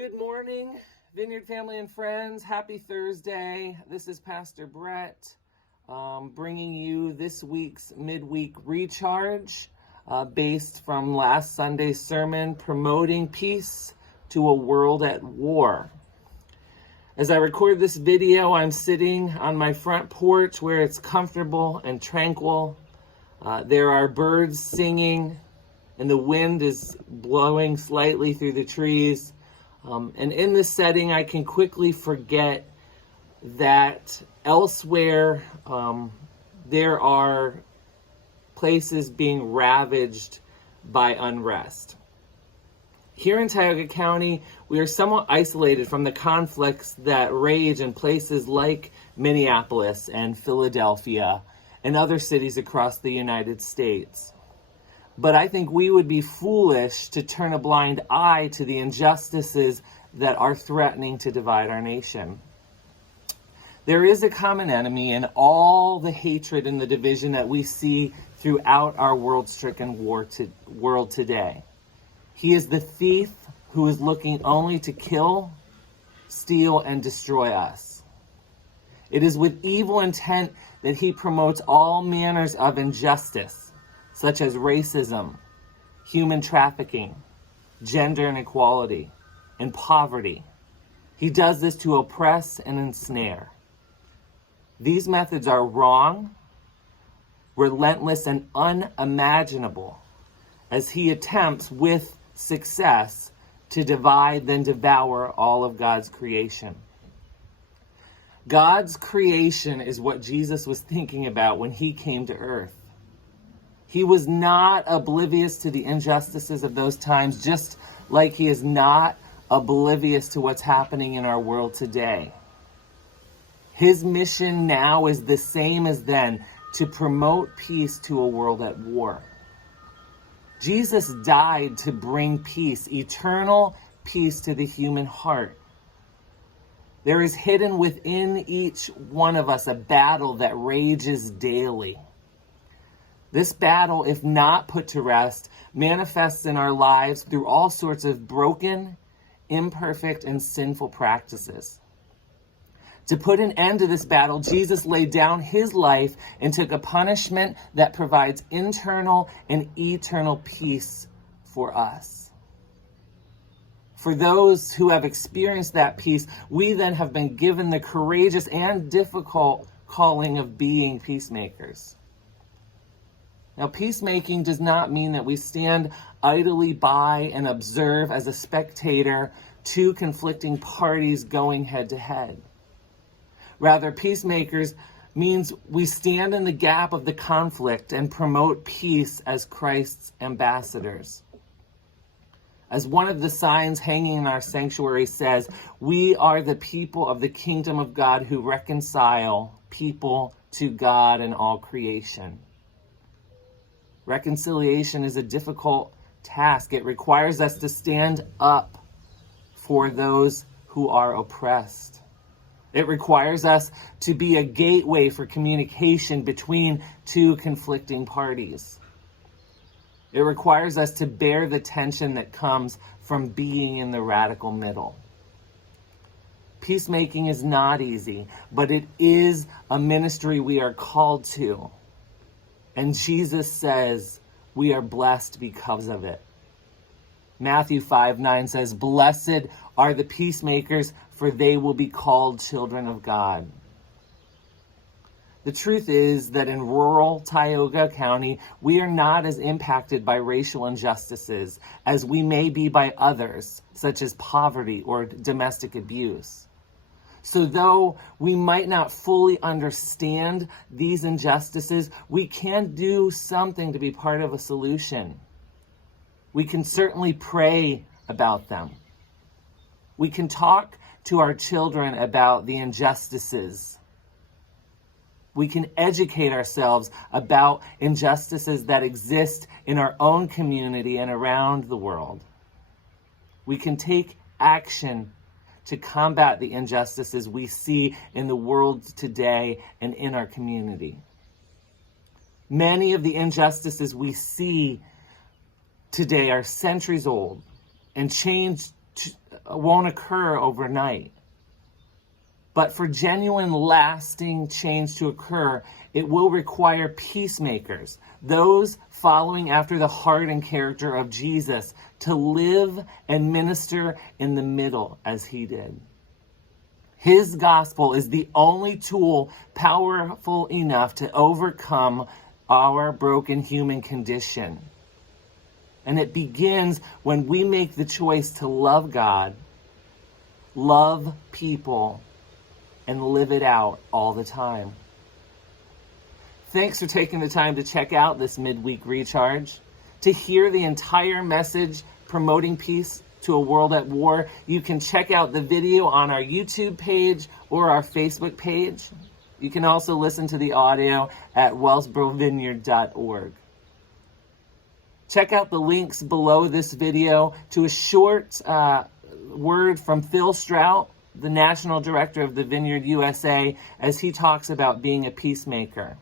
Good morning, Vineyard family and friends. Happy Thursday. This is Pastor Brett bringing you this week's midweek recharge based from last Sunday's sermon, Promoting Peace to a World at War. As I record this video, I'm sitting on my front porch where it's comfortable and tranquil. There are birds singing and the wind is blowing slightly through the trees. And in this setting, I can quickly forget that elsewhere there are places being ravaged by unrest. Here in Tioga County, we are somewhat isolated from the conflicts that rage in places like Minneapolis and Philadelphia and other cities across the United States. But I think we would be foolish to turn a blind eye to the injustices that are threatening to divide our nation. There is a common enemy in all the hatred and the division that we see throughout our world-stricken world today. He is the thief who is looking only to kill, steal, and destroy us. It is with evil intent that he promotes all manners of injustice, such as racism, human trafficking, gender inequality, and poverty. He does this to oppress and ensnare. These methods are wrong, relentless, and unimaginable as he attempts with success to divide then devour all of God's creation. God's creation is what Jesus was thinking about when he came to earth. He was not oblivious to the injustices of those times, just like he is not oblivious to what's happening in our world today. His mission now is the same as then, to promote peace to a world at war. Jesus died to bring peace, eternal peace to the human heart. There is hidden within each one of us a battle that rages daily. This battle, if not put to rest, manifests in our lives through all sorts of broken, imperfect, and sinful practices. To put an end to this battle, Jesus laid down his life and took a punishment that provides internal and eternal peace for us. For those who have experienced that peace, we then have been given the courageous and difficult calling of being peacemakers. Now, peacemaking does not mean that we stand idly by and observe as a spectator two conflicting parties going head to head. Rather, peacemakers means we stand in the gap of the conflict and promote peace as Christ's ambassadors. As one of the signs hanging in our sanctuary says, we are the people of the kingdom of God who reconcile people to God and all creation. Reconciliation is a difficult task. It requires us to stand up for those who are oppressed. It requires us to be a gateway for communication between two conflicting parties. It requires us to bear the tension that comes from being in the radical middle. Peacemaking is not easy, but it is a ministry we are called to. And Jesus says we are blessed because of it. Matthew 5:9 says, "Blessed are the peacemakers, for they will be called children of God." The truth is that in rural Tioga County, we are not as impacted by racial injustices as we may be by others, such as poverty or domestic abuse. So though we might not fully understand these injustices, we can do something to be part of a solution. We can certainly pray about them. We can talk to our children about the injustices. We can educate ourselves about injustices that exist in our own community and around the world. We can take action to combat the injustices we see in the world today and in our community. Many of the injustices we see today are centuries old and changed won't occur overnight. But for genuine, lasting change to occur, it will require peacemakers, those following after the heart and character of Jesus, to live and minister in the middle as he did. His gospel is the only tool powerful enough to overcome our broken human condition. And it begins when we make the choice to love God, love people, and live it out all the time. Thanks for taking the time to check out this midweek recharge. To hear the entire message promoting peace to a world at war, you can check out the video on our YouTube page or our Facebook page. You can also listen to the audio at wellsborovineyard.org. Check out the links below this video to a short word from Phil Strout, the National Director of the Vineyard USA, as he talks about being a peacemaker.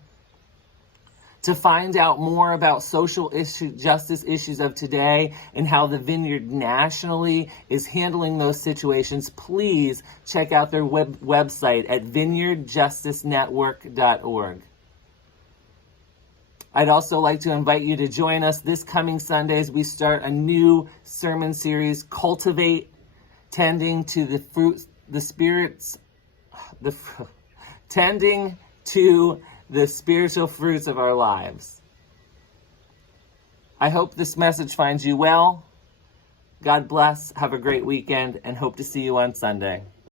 To find out more about social justice issues of today and how the Vineyard nationally is handling those situations, please check out their website at vineyardjusticenetwork.org. I'd also like to invite you to join us this coming Sunday as we start a new sermon series, Cultivate, tending to the fruits, tending to the spiritual fruits of our lives. I hope this message finds you well. God bless. Have a great weekend and hope to see you on Sunday.